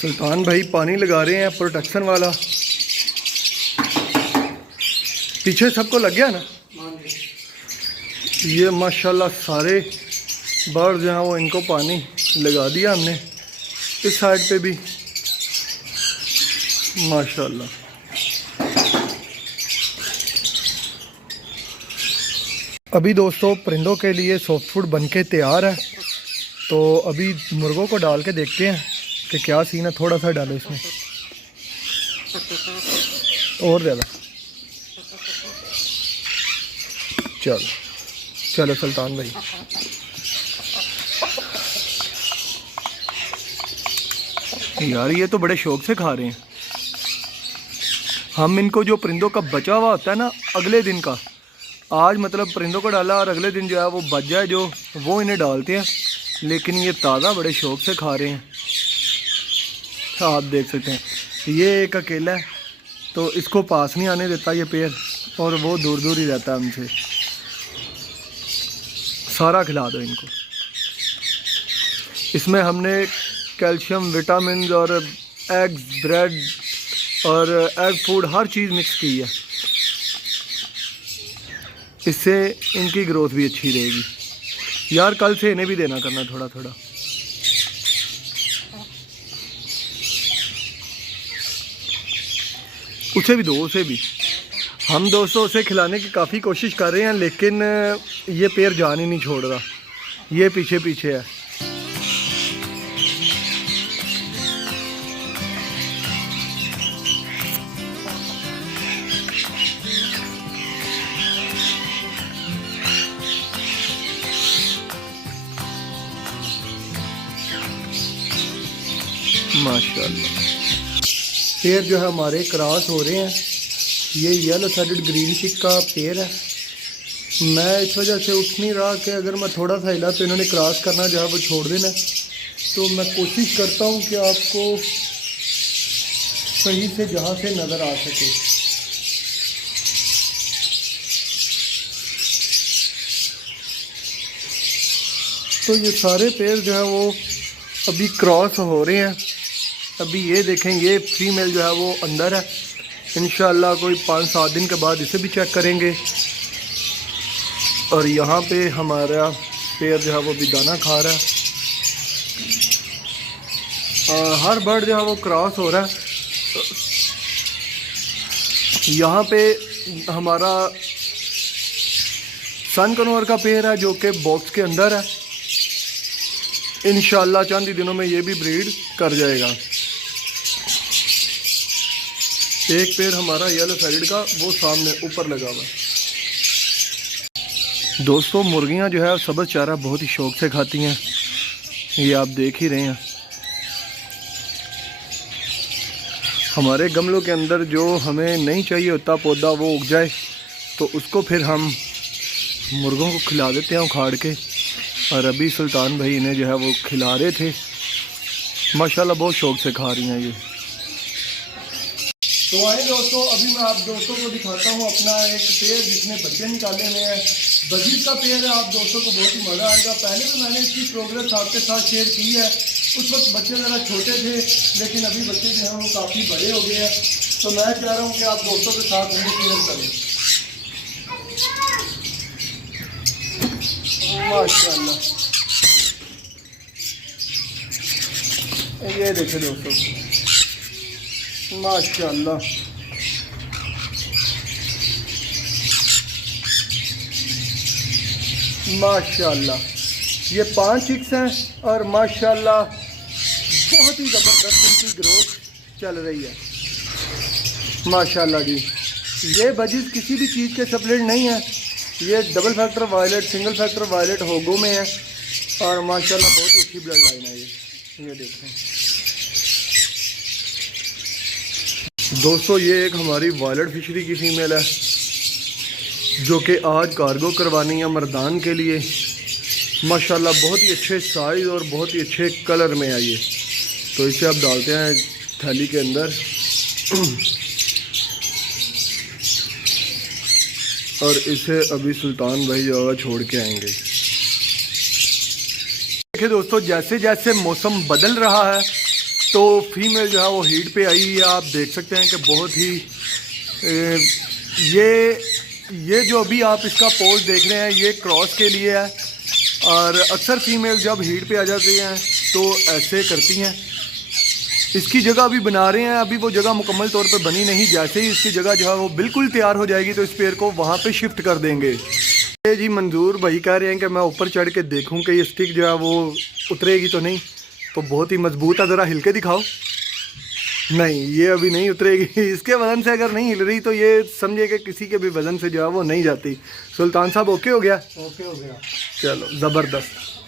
सुल्तान भाई पानी लगा रहे हैं प्रोटेक्शन वाला। पीछे सबको लग गया ना। ये माशाल्लाह सारे बर्ड जो हैं वो इनको पानी लगा दिया हमने। इस साइड पे भी माशाल्लाह। अभी दोस्तों परिंदों के लिए सॉफ्ट फूड बनके तैयार है, तो अभी मुर्गों को डाल के देखते हैं कि क्या सीन है। थोड़ा सा डालो इसमें और ज़्यादा। चलो चलो सुल्तान भाई, यार ये तो बड़े शौक से खा रहे हैं। हम इनको जो परिंदों का बचा हुआ होता है ना अगले दिन का, आज मतलब परिंदों को डाला और अगले दिन जो है वो बच जाए जो, वो इन्हें डालते हैं। लेकिन ये ताज़ा बड़े शौक से खा रहे हैं। आप देख सकते हैं ये एक अकेला है, तो इसको पास नहीं आने देता ये पेड़, और वो दूर दूर ही रहता है हमसे। सारा खिला दो इनको। इसमें हमने कैल्शियम, विटामिन और एग्स, ब्रेड और एग फूड हर चीज़ मिक्स की है। इससे इनकी ग्रोथ भी अच्छी रहेगी। यार कल से इन्हें भी देना करना थोड़ा थोड़ा। उसे भी दो, उसे भी। हम दोस्तों उसे खिलाने की काफ़ी कोशिश कर रहे हैं, लेकिन ये पैर जान ही नहीं छोड़ रहा। ये पीछे पीछे है। माशाल्लाह पेड़ जो है हमारे क्रॉस हो रहे हैं। ये येलो साइडेड ग्रीन चिक का पेड़ है। मैं इस वजह से उठ नहीं रहा कि अगर मैं थोड़ा सा हिला तो इन्होंने क्रॉस करना जो है वो छोड़ देना। तो मैं कोशिश करता हूँ कि आपको सही से जहाँ से नज़र आ सके। तो ये सारे पेड़ जो है वो अभी क्रॉस हो रहे हैं। अभी ये देखें, ये फीमेल जो है वो अंदर है। इंशाल्लाह कोई 5-7 दिन के बाद इसे भी चेक करेंगे। और यहाँ पे हमारा पेड़ जो है वो भी दाना खा रहा है। हर बर्ड जो है वो क्रॉस हो रहा है। यहाँ पे हमारा सन कनवर का पेड़ है जो कि बॉक्स के अंदर है। इंशाल्लाह चंद ही दिनों में ये भी ब्रीड कर जाएगा। एक पेड़ हमारा येलो साइड का वो सामने ऊपर लगा हुआ है। दोस्तों मुर्गियां जो है सब्ज़ चारा बहुत ही शौक से खाती हैं। ये आप देख ही रहे हैं। हमारे गमलों के अंदर जो हमें नहीं चाहिए होता पौधा वो उग जाए तो उसको फिर हम मुर्गों को खिला देते हैं उखाड़ के। और अभी सुल्तान भाई इन्हें जो है वो खिला रहे थे। माशाल्लाह बहुत शौक से खा रही हैं ये। तो आए दोस्तों, अभी मैं आप दोस्तों को दिखाता हूँ अपना एक पेड़ जिसने बच्चे निकाले हुए हैं। बजीज का पेड़ है। आप दोस्तों को बहुत ही मज़ा आएगा। पहले भी मैंने इसकी प्रोग्रेस आपके साथ शेयर की है। उस वक्त बच्चे ज़रा छोटे थे, लेकिन अभी बच्चे जो हैं वो काफ़ी बड़े हो गए हैं। तो मैं चाह रहा हूँ कि आप दोस्तों के साथ उनको शेयर करें। माशाल्लाह ये देखें दोस्तों, माशाल्लाह माशाल्लाह। ये 5 चिक्स हैं और माशाल्लाह बहुत ही ज़बरदस्त इनकी ग्रोथ चल रही है। माशाल्लाह जी। ये बजीज किसी भी चीज़ के सप्लीमेंट नहीं है। ये double factor violate, single factor violate होगो में है। और माशाल्लाह बहुत ही अच्छी ब्लड लाइन है ये देखें दोस्तों। ये एक हमारी वायलेट फिशरी की फीमेल है जो कि आज कार्गो करवानी है मर्दान के लिए। माशाल्लाह बहुत ही अच्छे साइज़ और बहुत ही अच्छे कलर में है ये। तो इसे आप डालते हैं थैली के अंदर और इसे अभी सुल्तान भाई जो है छोड़ के आएंगे। देखिए दोस्तों, जैसे जैसे मौसम बदल रहा है तो फीमेल जो है वो हीट पे आई है। आप देख सकते हैं कि बहुत ही ये जो अभी आप इसका पोज देख रहे हैं ये क्रॉस के लिए है। और अक्सर फीमेल जब हीट पे आ जाती हैं तो ऐसे करती हैं। इसकी जगह अभी बना रहे हैं, अभी वो जगह मुकम्मल तौर पे बनी नहीं। जैसे ही इसकी जगह जो है वो बिल्कुल तैयार हो जाएगी तो इस पेड़ को वहाँ पे शिफ्ट कर देंगे। ये जी मंजूर भाई कह रहे हैं कि मैं ऊपर चढ़ के देखूं कि ये स्टिक जो है वो उतरेगी तो नहीं। तो बहुत ही मजबूत है, ज़रा हिल के दिखाओ। नहीं, ये अभी नहीं उतरेगी। इसके वजन से अगर नहीं हिल रही तो ये समझिए कि किसी के भी वजन से जो है वो नहीं जाती। सुल्तान साहब ओके हो गया? ओके हो गया। चलो ज़बरदस्त।